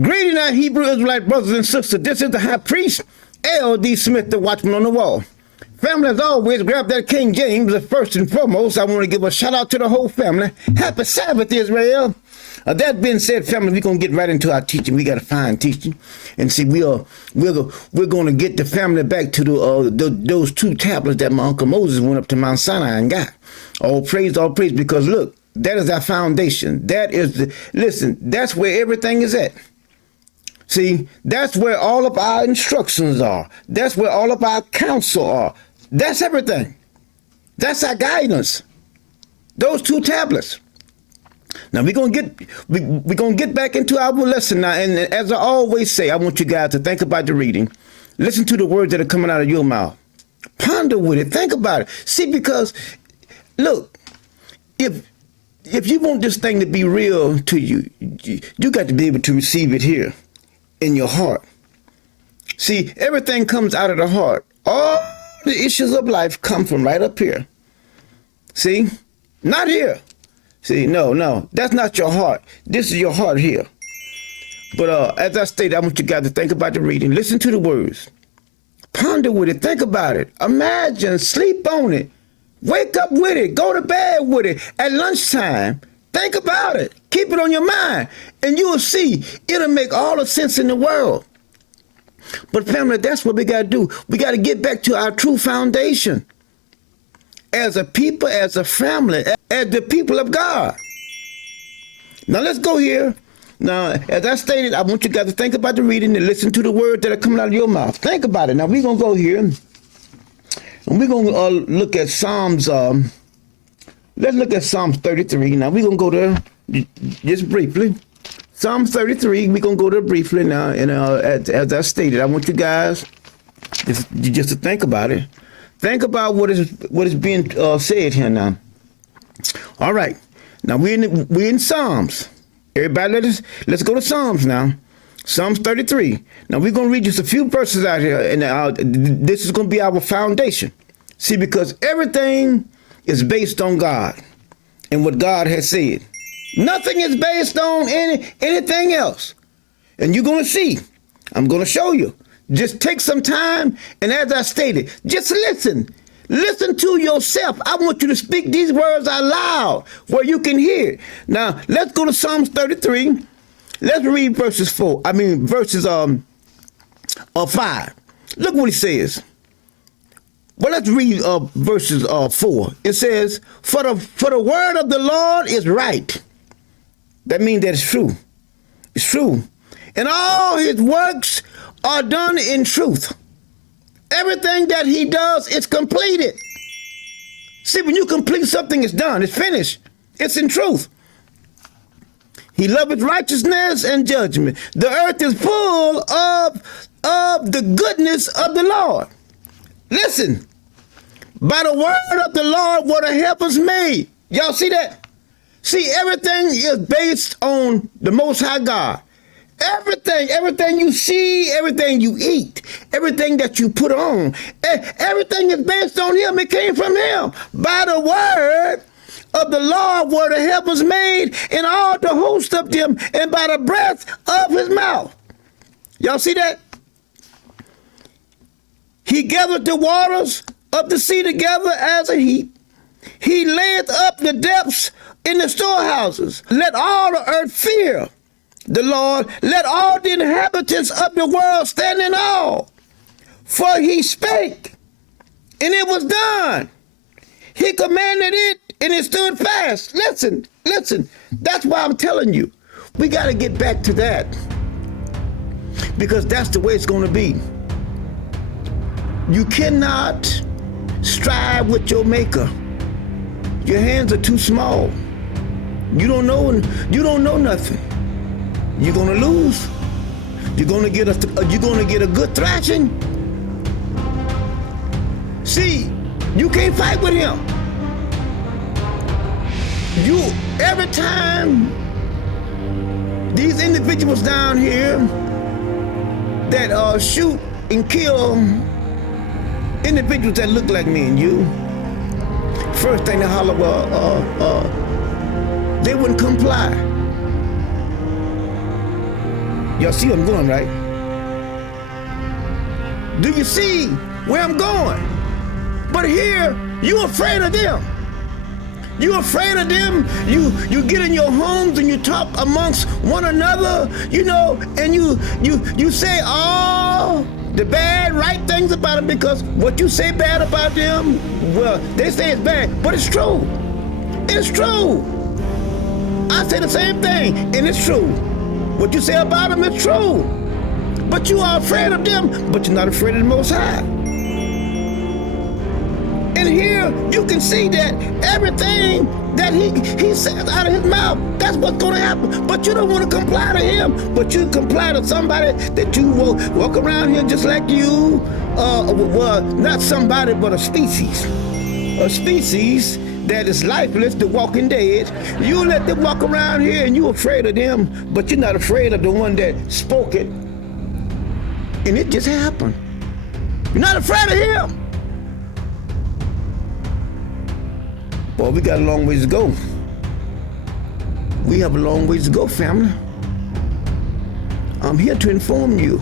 Greeting our Hebrew Israelite brothers and sisters. This is the high priest, L.D. Smith, the watchman on the wall. Family, as always, grab that King James. First and foremost, I want to give a shout out to the whole family. Happy Sabbath, Israel. That being said, family, we're going to get right into our teaching. We got a fine teaching. And see, we're going to get the family back to those two tablets that my Uncle Moses went up to Mount Sinai and got. All praise, because look, that is our foundation. Listen, that's where everything is at. See, that's where all of our instructions are. That's where all of our counsel are. That's everything. That's our guidance. Those two tablets. Now we're gonna get back into our lesson now. And as I always say, I want you guys to think about the reading. Listen to the words that are coming out of your mouth. Ponder with it. Think about it. See, because look, if you want this thing to be real to you, you got to be able to receive it here in your heart. See, everything comes out of the heart. All the issues of life come from right up here. See, not here. See, no, that's not your heart. This is your heart here. But as I stated, I want you guys to think about the reading. Listen to the words. Ponder with it. Think about it. Imagine. Sleep on it. Wake up with it. Go to bed with it. At lunchtime, think about it. Keep it on your mind. And you will see it'll make all the sense in the world. But family, that's what we got to do. We got to get back to our true foundation. As a people, as a family, as the people of God. Now let's go here. Now, as I stated, I want you guys to think about the reading and listen to the words that are coming out of your mouth. Think about it. Now we're going to go here. And we're going to look at Psalms. Let's look at Psalms 33. Now we're going to go there just briefly. Psalm 33, we're going to go there briefly now. And as I stated, I want you guys just to think about it. Think about what is being said here now. All right. Now we're in Psalms. Everybody, let's go to Psalms now. Psalms 33. Now we're going to read just a few verses out here, and this is going to be our foundation. See, because everything is based on God and what God has said. Nothing is based on anything else. And you're going to see. I'm going to show you. Just take some time, and as I stated, just listen. Listen to yourself. I want you to speak these words out loud where you can hear. Now, let's go to Psalms 33. Let's read verses 5. Look what he says. Well, let's read verses 4. It says, For the word of the Lord is right. That means that it's true. It's true. And all his works are done in truth. Everything that he does is completed. See, when you complete something, it's done. It's finished. It's in truth. He loveth righteousness and judgment. The earth is full of the goodness of the Lord. Listen. By the word of the Lord were the heavens made. Y'all see that? See, everything is based on the Most High God. Everything you see, everything you eat, everything that you put on, everything is based on him. It came from him. By the word of the Lord were the heavens made, and all the host of them, and by the breath of his mouth. Y'all see that? He gathered the waters of the sea together as a heap. He layeth up the depths in the storehouses. Let all the earth fear the Lord. Let all the inhabitants of the world stand in awe. For he spake, and it was done. He commanded it, and it stood fast. Listen. That's why I'm telling you, we got to get back to that. Because that's the way it's going to be. You cannot strive with your maker. Your hands are too small. You don't know nothing. You're gonna lose. You're gonna get a good thrashing. See, you can't fight with him. Every time these individuals down here that shoot and kill individuals that look like me and you, first thing they holler, they wouldn't comply. Y'all see where I'm going, right? Do you see where I'm going? But here, you're afraid of them. You're afraid of them. You get in your homes and you talk amongst one another, you know, and you say all the bad, right things about them, because what you say bad about them, well, they say it's bad, but it's true. It's true. I say the same thing, and it's true. What you say about them is true. But you are afraid of them, but you're not afraid of the Most High. And here you can see that everything that he says out of his mouth, that's what's going to happen. But you don't want to comply to him, but you comply to somebody that you will walk around here just like you, well, not somebody, but a species. A species that is lifeless, the walking dead. You let them walk around here and you're afraid of them, but you're not afraid of the one that spoke it. And it just happened. You're not afraid of him. Boy, we got a long ways to go. We have a long ways to go, family. I'm here to inform you.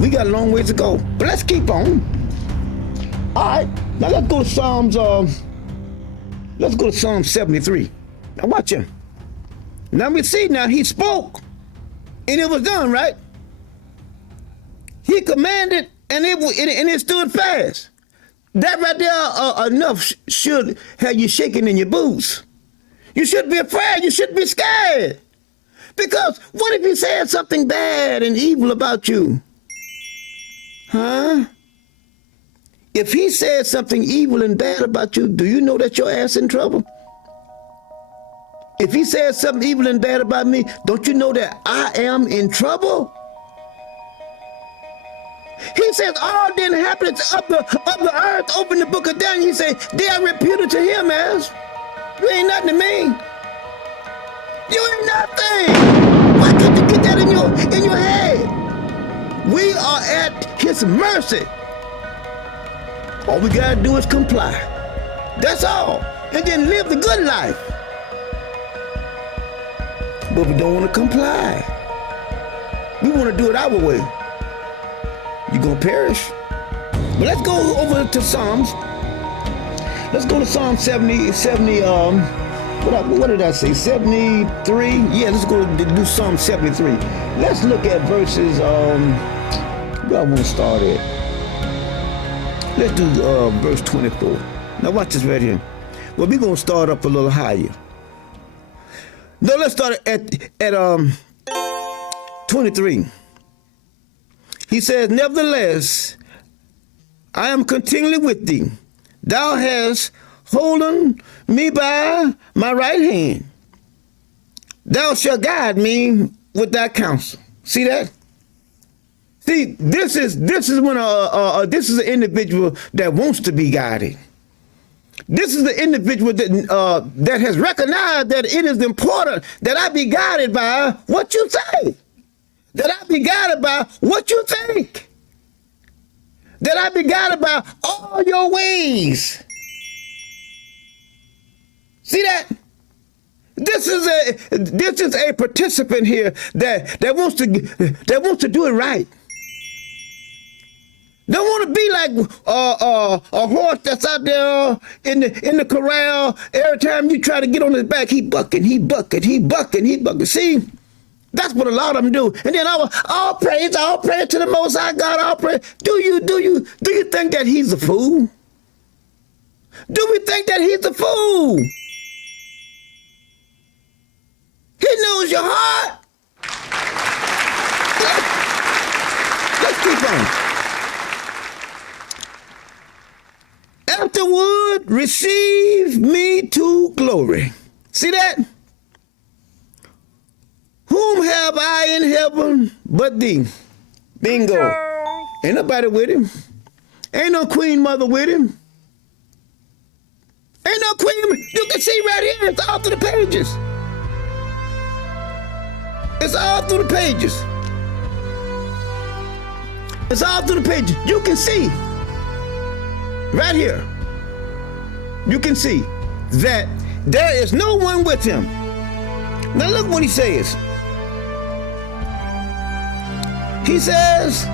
We got a long ways to go, but let's keep on. All right, now let's go to Psalms. Let's go to Psalm 73. Now watch him. Now we see. Now he spoke, and it was done, right? He commanded, and it stood fast. That right there enough should have you shaking in your boots. You shouldn't be afraid. You shouldn't be scared. Because what if he said something bad and evil about you? Huh? If he said something evil and bad about you, do you know that your ass in trouble? If he said something evil and bad about me, don't you know that I am in trouble? He says all the inhabitants of the earth open the book of Daniel. He said they are reputed to him as, you ain't nothing to me. You ain't nothing. Why can't you get that in your head? We are at his mercy. All we gotta do is comply. That's all. And then live the good life. But we don't want to comply. We want to do it our way. You're going to perish. But let's go over to Psalms. Let's go to Psalm 70, what did I say, 73? Yeah, let's go do Psalm 73. Let's look at verses, where I want to start at. Let's do verse 24. Now watch this right here. Well, we're going to start up a little higher. No, let's start at 23. He says, nevertheless, I am continually with thee. Thou hast holden me by my right hand. Thou shalt guide me with thy counsel. See that? See, this is when this is an individual that wants to be guided. This is the individual that has recognized that it is important that I be guided by what you say. That I be guided by what you think. That I be guided by all your ways. See that? This is a participant here that wants to do it right. Don't want to be like a horse that's out there in the corral. Every time you try to get on his back, he bucking. See? That's what a lot of them do. And then all praise to the Most High God, all praise. Do you think that he's a fool? Do we think that he's a fool? He knows your heart. Let's keep on. Afterward, receive me to glory. See that? Whom have I in heaven but thee? Bingo. Ain't nobody with him. Ain't no queen mother with him. Ain't no queen. You can see right here. It's all through the pages. It's all through the pages. It's all through the pages. You can see. Right here. You can see that there is no one with him. Now look what he says. He says,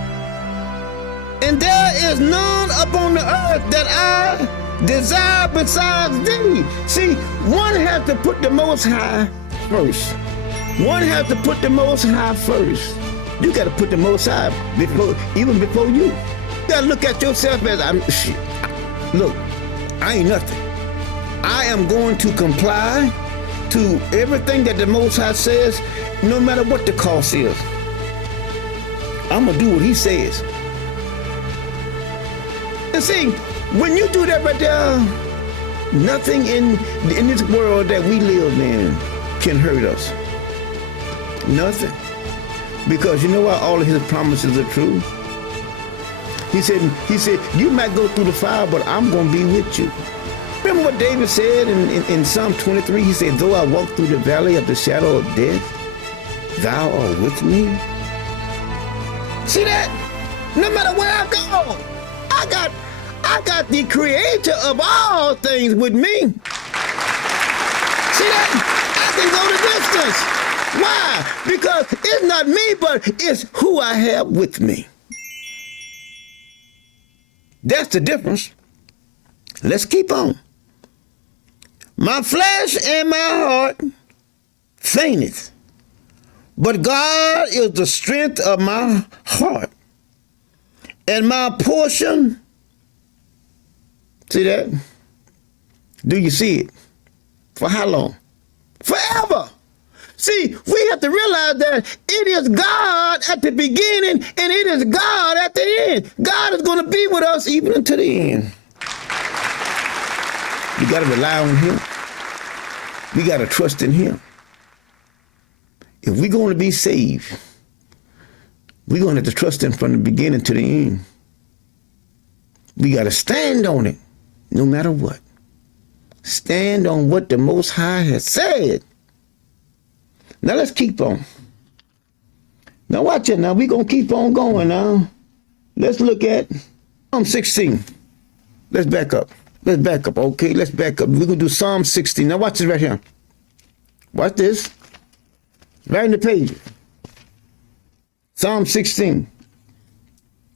and there is none upon the earth that I desire besides thee. See, one has to put the Most High first. One has to put the Most High first. You got to put the Most High even before you. You got to look at yourself as, look, I ain't nothing. I am going to comply to everything that the Most High says, no matter what the cost is. I'm going to do what he says. And see, when you do that right there, nothing in this world that we live in can hurt us. Nothing. Because you know what? All of his promises are true. He said, you might go through the fire, but I'm going to be with you. Remember what David said in Psalm 23? He said, though I walk through the valley of the shadow of death, thou art with me. See that? No matter where I go, I got the creator of all things with me. See that? I can go the distance. Why? Because it's not me, but it's who I have with me. That's the difference. Let's keep on. My flesh and my heart fainteth, but God is the strength of my heart and my portion. See that? Do you see it? For how long? Forever. See, we have to realize that it is God at the beginning and it is God at the end. God is going to be with us even until the end. You got to rely on him. We got to trust in him. If we're going to be saved, we're going to have to trust him from the beginning to the end. We got to stand on it no matter what. Stand on what the Most High has said. Now let's keep on. Now watch it now. We're going to keep on going now. Let's look at Psalm 16. Let's back up. Let's back up. Okay, let's back up. We're going to do Psalm 16. Now watch this right here. Watch this. Right in the page. Psalm 16.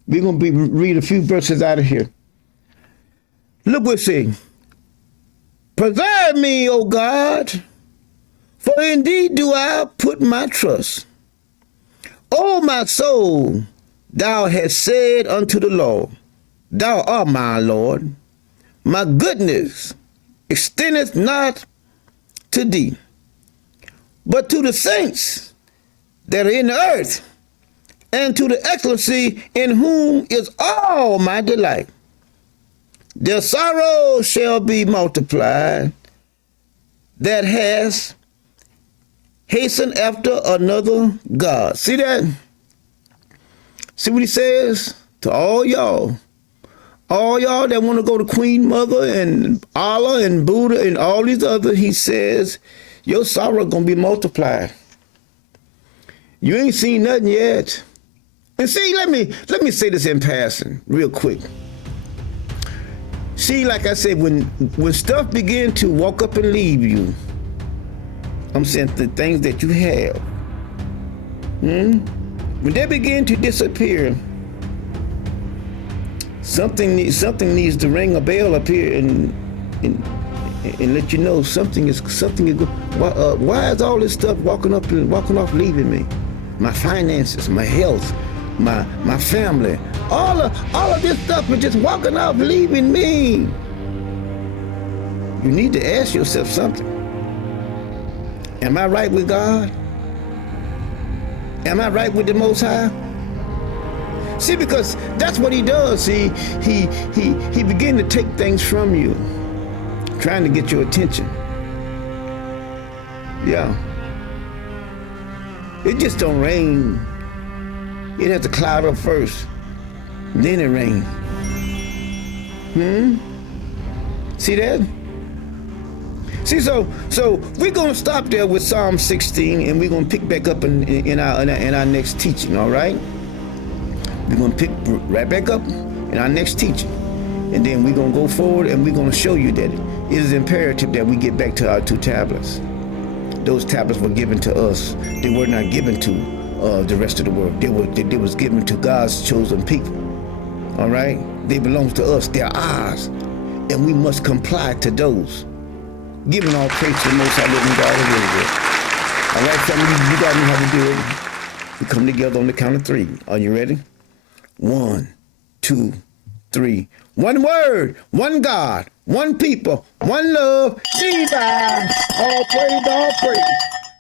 We're going to read a few verses out of here. Look what it says. Preserve me, O God, for in thee do I put my trust. O my soul, thou hast said unto the Lord, thou art my Lord. My goodness extendeth not to thee, but to the saints that are in the earth, and to the excellency in whom is all my delight. Their sorrow shall be multiplied, that has hastened after another God. See that? See what he says to all y'all that want to go to Queen Mother and Allah and Buddha and all these others. He says, your sorrow gonna be multiplied. You ain't seen nothing yet. And see, let me say this in passing real quick. See, like I said, when stuff begin to walk up and leave you, I'm saying the things that you have, when they begin to disappear, something needs to ring a bell up here and let you know something is good. Why is all this stuff walking off, leaving me? My finances, my health, my family, all of this stuff is just walking off, leaving me. You need to ask yourself something. Am I right with God? Am I right with the Most High? See, because that's what he does. He begin to take things from you, trying to get your attention. Yeah. It just don't rain. It has to cloud up first, then it rains. See that? See, so we're gonna stop there with Psalm 16, and we're gonna pick back up in our next teaching. All right? We're gonna pick right back up in our next teaching, and then we're gonna go forward, and we're gonna show you that it is imperative that we get back to our 2 tablets. Those tablets were given to us. They were not given to the rest of the world. They was given to God's chosen people. All right? They belong to us. They're ours. And we must comply to those. Giving all praise to the Most High living God and all right, family, you got me how to do it. We come together on the count of 3. Are you ready? 1, 2, 3. One word, one God, one people, one love. Jesus. All praise, all praise.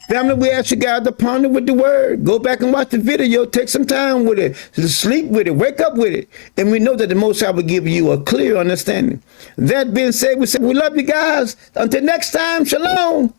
Family, we ask you guys to ponder with the word. Go back and watch the video. Take some time with it. Sleep with it. Wake up with it. And we know that the Most High will give you a clear understanding. That being said, we love you guys. Until next time, shalom.